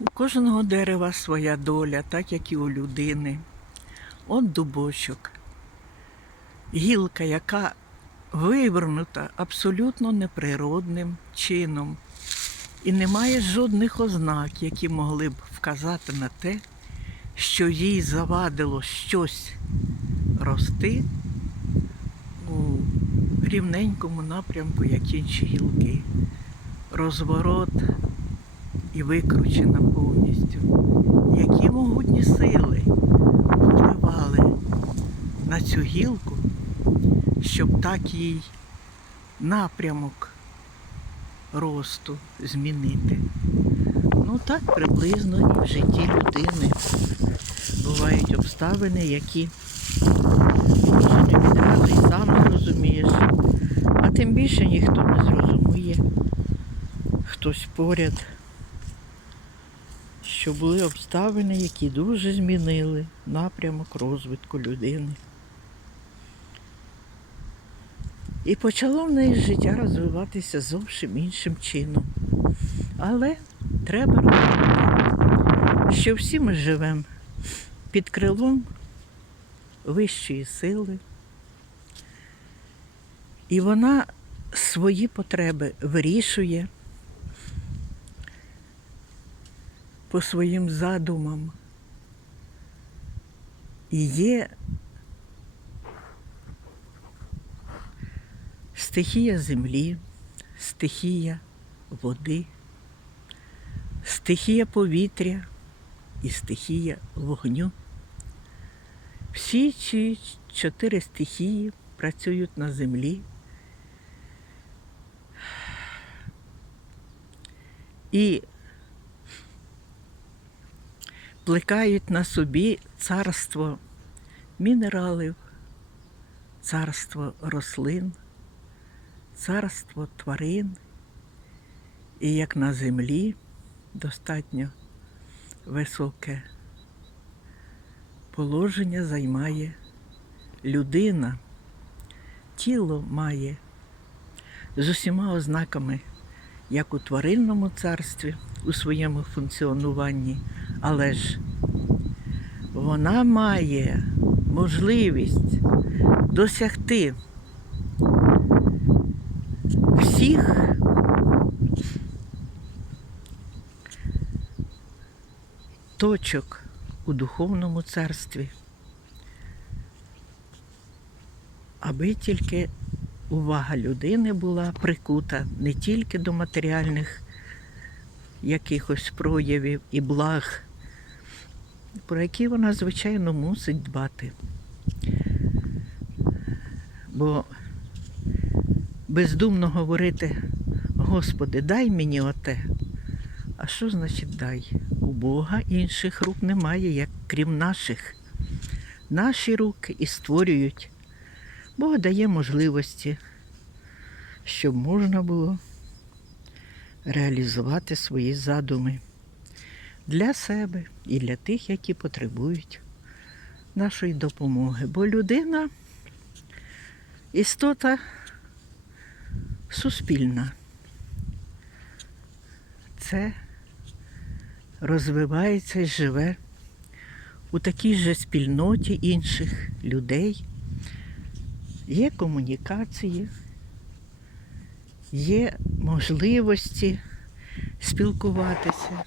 У кожного дерева своя доля, так як і у людини. От дубочок. Гілка, яка вивернута абсолютно неприродним чином. І немає жодних ознак, які могли б вказати на те, що їй завадило щось рости у рівненькому напрямку, як інші гілки. Розворот і викручена повністю. Які могутні сили впливали на цю гілку, щоб так їй напрямок росту змінити. Ну так приблизно і в житті людини бувають обставини, які відразу і сам не зрозумієш, а тим більше ніхто не зрозуміє, хтось поряд, що були обставини, які дуже змінили напрямок розвитку людини. І почало в неї життя розвиватися зовсім іншим чином. Але треба розуміти, що всі ми живемо під крилом вищої сили, і вона свої потреби вирішує по своїм задумам. І є стихія землі, стихія води, стихія повітря і стихія вогню. Всі ці чотири стихії працюють на землі. І плекають на собі царство мінералів, царство рослин, царство тварин. І як на землі достатньо високе положення займає людина, тіло має з усіма ознаками, як у тваринному царстві, у своєму функціонуванні, але ж вона має можливість досягти всіх точок у духовному царстві, аби тільки увага людини була прикута не тільки до матеріальних якихось проявів і благ, про які вона, звичайно, мусить дбати. Бо бездумно говорити, Господи, дай мені оте. А що значить дай? У Бога інших рук немає, як крім наших. Наші руки і створюють. Бог дає можливості, щоб можна було реалізувати свої задуми для себе і для тих, які потребують нашої допомоги. Бо людина істота суспільна. Це розвивається і живе у такій же спільноті інших людей. Є комунікації, є можливості спілкуватися.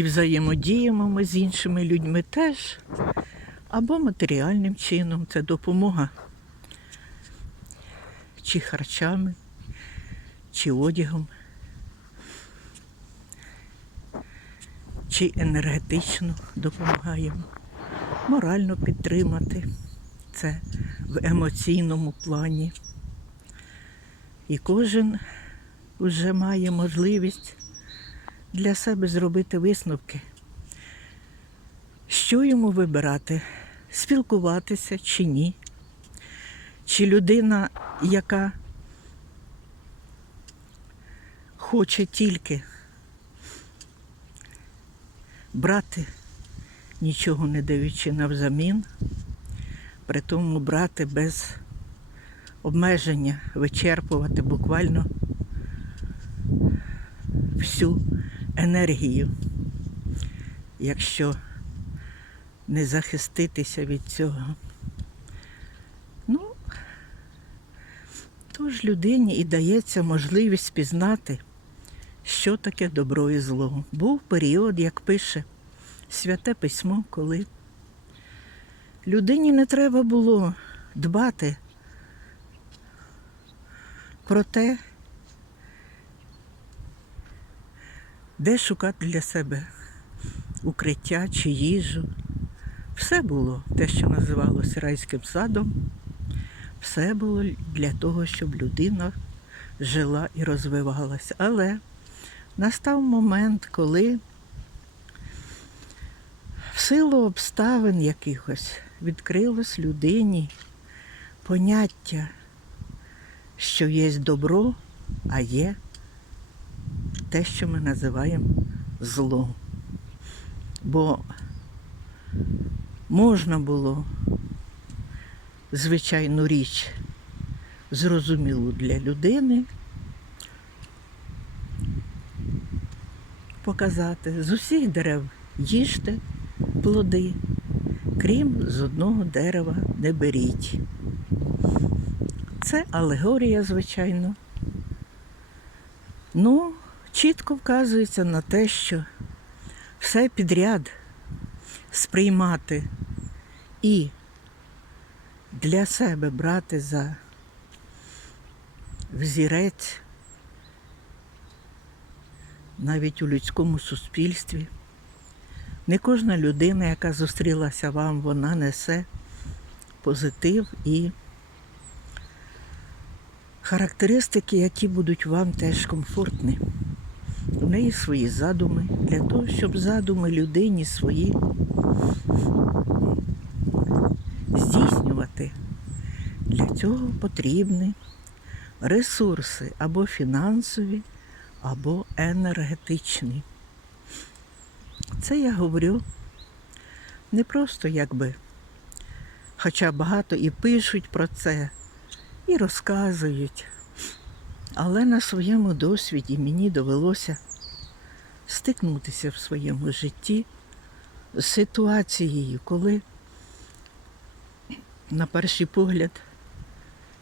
І взаємодіємо ми з іншими людьми теж, або матеріальним чином це допомога чи харчами, чи одягом, чи енергетично допомагаємо, морально підтримати це в емоційному плані. І кожен вже має можливість для себе зробити висновки, що йому вибирати, спілкуватися чи ні. Чи людина, яка хоче тільки брати, нічого не даючи навзамін, при тому брати без обмеження, вичерпувати буквально всю енергію, якщо не захиститися від цього. Ну, тож людині і дається можливість пізнати, що таке добро і зло. Був період, як пише святе письмо, коли людині не треба було дбати про те, де шукати для себе укриття чи їжу. Все було те, що називалося райським садом, все було для того, щоб людина жила і розвивалася. Але настав момент, коли в силу обставин якихось відкрилось людині поняття, що є добро, а є те, що ми називаємо зло. Бо можна було звичайну річ, зрозумілу для людини, показати з усіх дерев їжте плоди, крім з одного дерева не беріть. Це алегорія, звичайно. Ну, чітко вказується на те, що все підряд сприймати і для себе брати за взірець навіть у людському суспільстві. Не кожна людина, яка зустрілася вам, вона несе позитив і характеристики, які будуть вам теж комфортні. У неї свої задуми для того, щоб задуми людині свої здійснювати. Для цього потрібні ресурси або фінансові, або енергетичні. Це я говорю не просто якби, хоча багато і пишуть про це, і розказують. Але на своєму досвіді мені довелося стикнутися в своєму житті з ситуацією, коли, на перший погляд,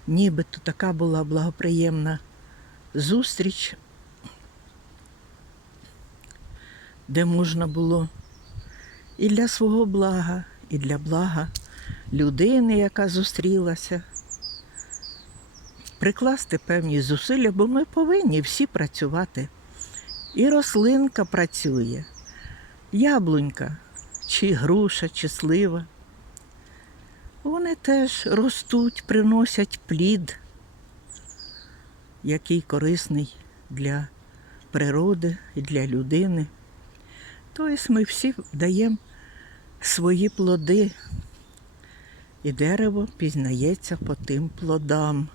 нібито така була благоприємна зустріч, де можна було і для свого блага, і для блага людини, яка зустрілася, прикласти певні зусилля, бо ми повинні всі працювати. І рослинка працює, яблунька, чи груша, чи слива. Вони теж ростуть, приносять плід, який корисний для природи і для людини. Тобто ми всі даємо свої плоди, і дерево пізнається по тим плодам.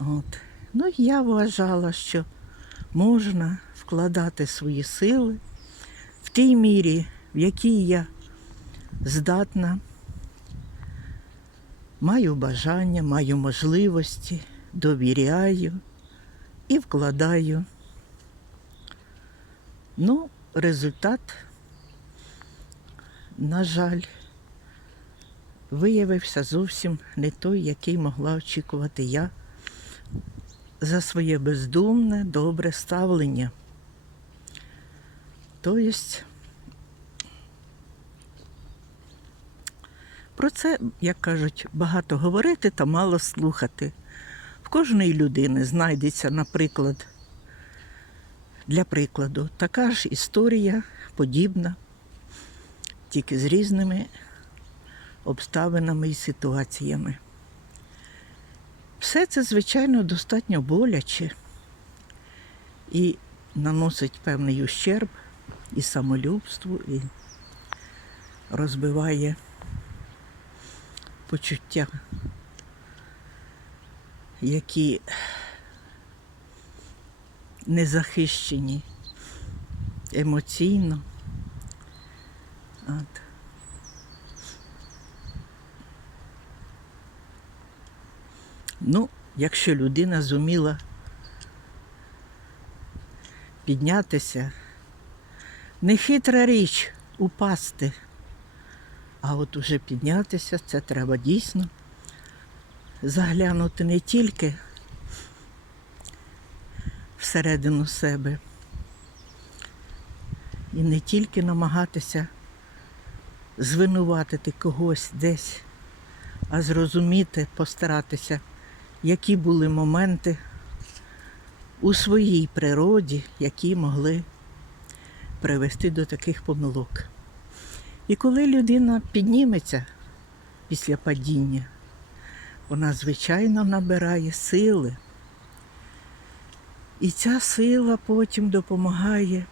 От. Ну, я вважала, що можна вкладати свої сили в тій мірі, в якій я здатна, маю бажання, маю можливості, довіряю і вкладаю. Ну, результат, на жаль, виявився зовсім не той, який могла очікувати я за своє бездумне, добре ставлення. Тобто про це, як кажуть, багато говорити та мало слухати. В кожної людини знайдеться, наприклад, для прикладу, така ж історія подібна, тільки з різними обставинами і ситуаціями. Все це, звичайно, достатньо боляче і наносить певний ущерб і самолюбству, і розбиває почуття, які незахищені емоційно. От. Ну, якщо людина зуміла піднятися, не хитра річ упасти, а от уже піднятися, це треба дійсно заглянути не тільки всередину себе і не тільки намагатися звинуватити когось десь, а зрозуміти, постаратися, які були моменти у своїй природі, які могли привести до таких помилок. І коли людина підніметься після падіння, вона, звичайно, набирає сили. І ця сила потім допомагає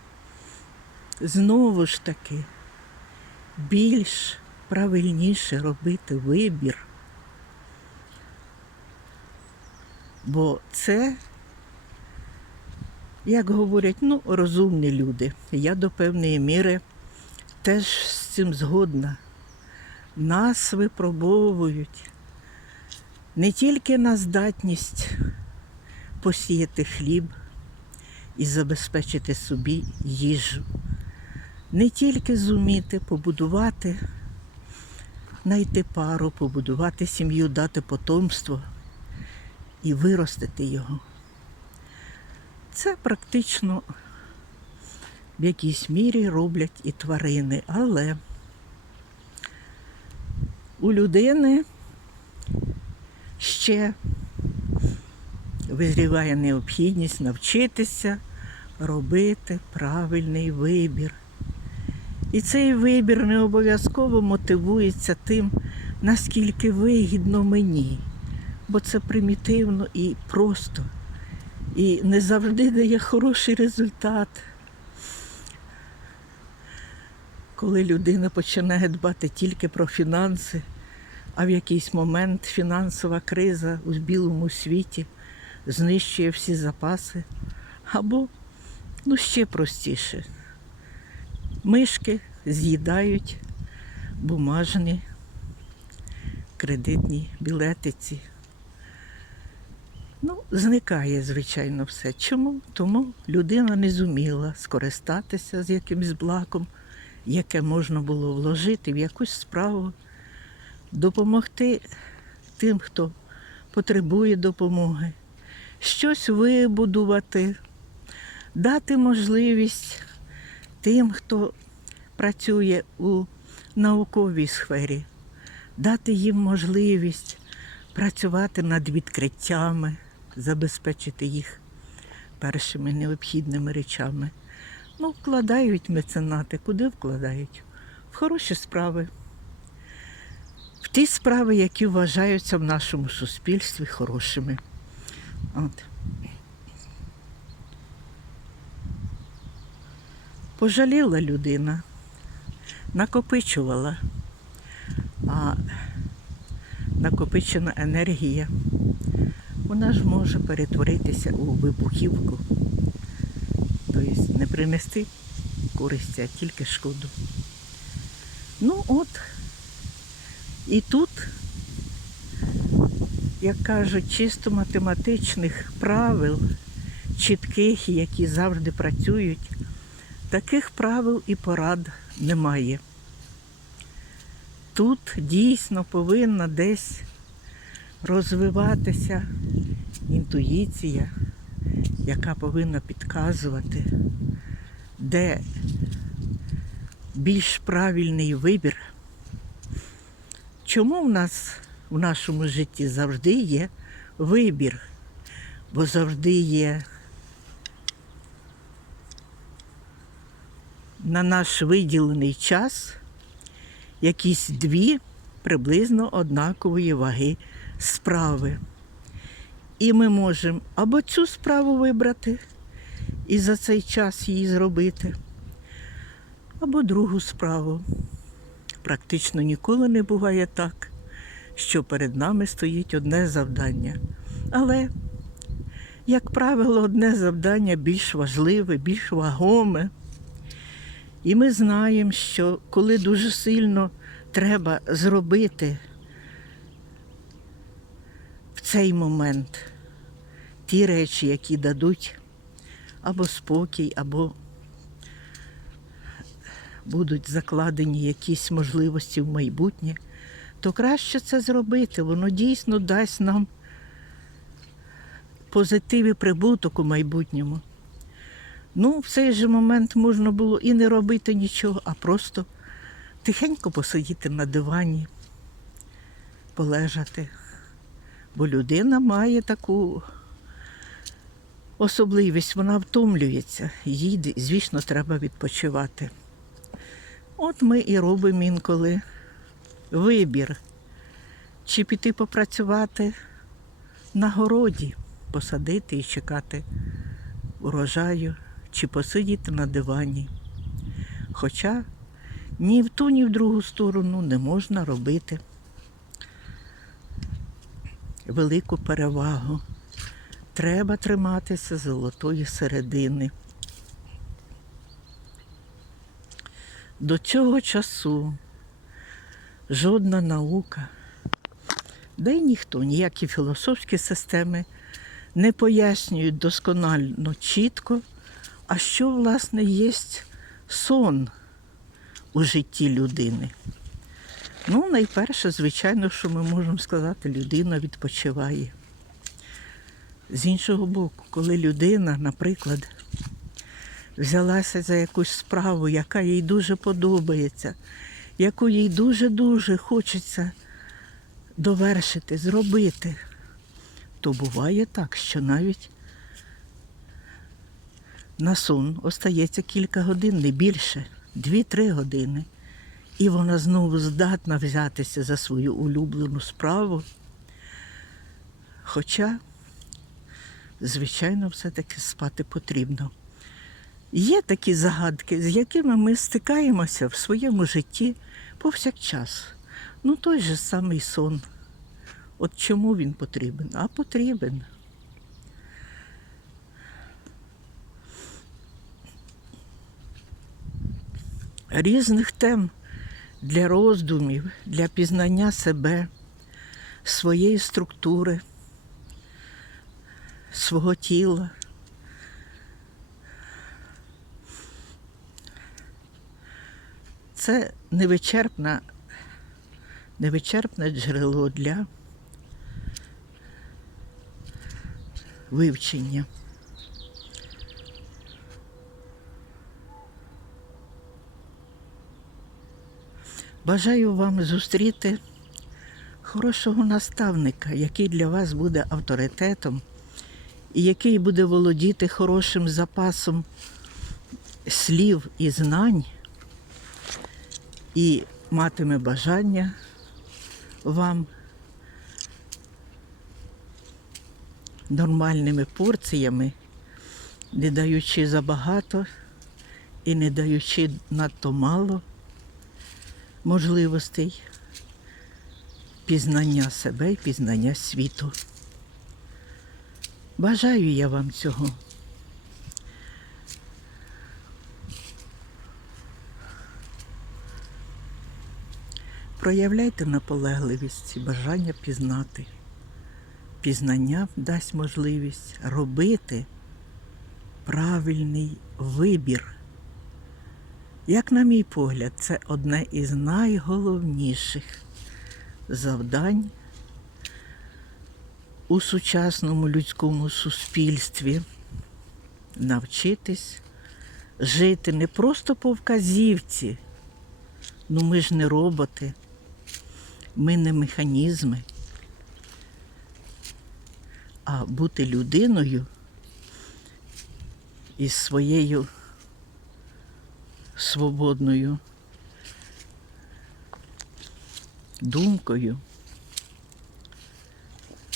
знову ж таки більш правильніше робити вибір. Бо це, як говорять, ну, розумні люди. Я до певної міри теж з цим згодна. Нас випробовують не тільки на здатність посіяти хліб і забезпечити собі їжу, не тільки зуміти побудувати, знайти пару, побудувати сім'ю, дати потомство і виростити його. Це практично в якійсь мірі роблять і тварини, але у людини ще визріває необхідність навчитися робити правильний вибір. І цей вибір не обов'язково мотивується тим, наскільки вигідно мені, бо це примітивно і просто, і не завжди дає хороший результат. Коли людина починає дбати тільки про фінанси, а в якийсь момент фінансова криза у білому світі знищує всі запаси, або, ну ще простіше, мишки з'їдають бумажні кредитні білетиці. Ну, зникає, звичайно, все. Чому? Тому людина не зуміла скористатися з якимось блаком, яке можна було вложити в якусь справу, допомогти тим, хто потребує допомоги, щось вибудувати, дати можливість тим, хто працює у науковій сфері, дати їм можливість працювати над відкриттями, забезпечити їх першими необхідними речами. Ну, вкладають меценати. Куди вкладають? В хороші справи. В ті справи, які вважаються в нашому суспільстві хорошими. От. Пожаліла людина, накопичувала, а накопичена енергія, вона ж може перетворитися у вибухівку, тобто не принести користі, а тільки шкоду. Ну от, і тут, як кажуть, чисто математичних правил, чітких, які завжди працюють, таких правил і порад немає. Тут дійсно повинна десь розвиватися інтуїція, яка повинна підказувати, де більш правильний вибір. Чому в нас в нашому житті завжди є вибір? Бо завжди є на наш виділений час якісь дві приблизно однакової ваги справи. І ми можемо або цю справу вибрати і за цей час її зробити, або другу справу. Практично ніколи не буває так, що перед нами стоїть одне завдання. Але, як правило, одне завдання більш важливе, більш вагоме. І ми знаємо, що коли дуже сильно треба зробити цей момент ті речі, які дадуть або спокій, або будуть закладені якісь можливості в майбутнє, то краще це зробити. Воно дійсно дасть нам позитив і прибуток у майбутньому. Ну, в цей же момент можна було і не робити нічого, а просто тихенько посидіти на дивані, полежати. Бо людина має таку особливість, вона втомлюється, їй, звісно, треба відпочивати. От ми і робимо інколи вибір, чи піти попрацювати на городі, посадити і чекати урожаю, чи посидіти на дивані. Хоча ні в ту, ні в другу сторону не можна робити велику перевагу. Треба триматися золотої середини. До цього часу жодна наука, да й ніхто, ніякі філософські системи не пояснюють досконально чітко, а що, власне, є сон у житті людини. Ну, найперше, звичайно, що ми можемо сказати, людина відпочиває. З іншого боку, коли людина, наприклад, взялася за якусь справу, яка їй дуже подобається, яку їй дуже-дуже хочеться довершити, зробити, то буває так, що навіть на сон остається кілька годин, не більше, 2-3 години. І вона знову здатна взятися за свою улюблену справу. Хоча, звичайно, все-таки спати потрібно. Є такі загадки, з якими ми стикаємося в своєму житті повсякчас. Ну, той же самий сон. От чому він потрібен? А потрібен. Різних тем для роздумів, для пізнання себе, своєї структури, свого тіла. Це невичерпна, невичерпне джерело для вивчення. Бажаю вам зустріти хорошого наставника, який для вас буде авторитетом і який буде володіти хорошим запасом слів і знань, і матиме бажання вам нормальними порціями, не даючи забагато і не даючи надто мало можливостей пізнання себе і пізнання світу. Бажаю я вам цього. Проявляйте наполегливість і бажання пізнати. Пізнання дасть можливість робити правильний вибір. Як на мій погляд, це одне із найголовніших завдань у сучасному людському суспільстві навчитись жити не просто по вказівці, ну ми ж не роботи, ми не механізми, а бути людиною із своєю свободною думкою,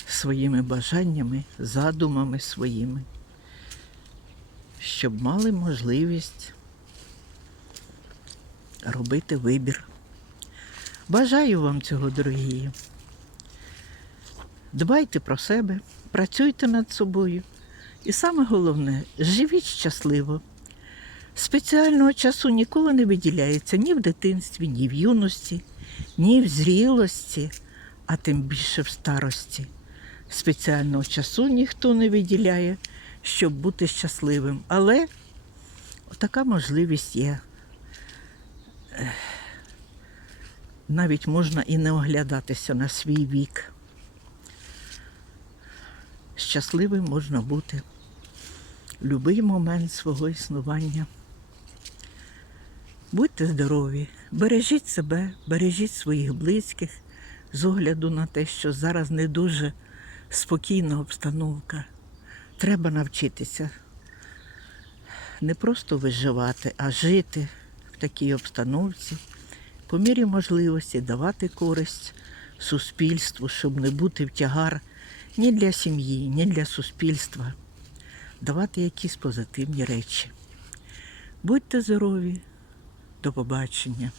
своїми бажаннями, задумами своїми, щоб мали можливість робити вибір. Бажаю вам цього, дорогі. Дбайте про себе, працюйте над собою. І саме головне, живіть щасливо. Спеціального часу ніколи не виділяється ні в дитинстві, ні в юності, ні в зрілості, а тим більше в старості. Спеціального часу ніхто не виділяє, щоб бути щасливим. Але така можливість є. Навіть можна і не оглядатися на свій вік. Щасливим можна бути в будь-який момент свого існування. Будьте здорові, бережіть себе, бережіть своїх близьких з огляду на те, що зараз не дуже спокійна обстановка. Треба навчитися не просто виживати, а жити в такій обстановці, по мірі можливості давати користь суспільству, щоб не бути в тягар ні для сім'ї, ні для суспільства, давати якісь позитивні речі. Будьте здорові, до побачення.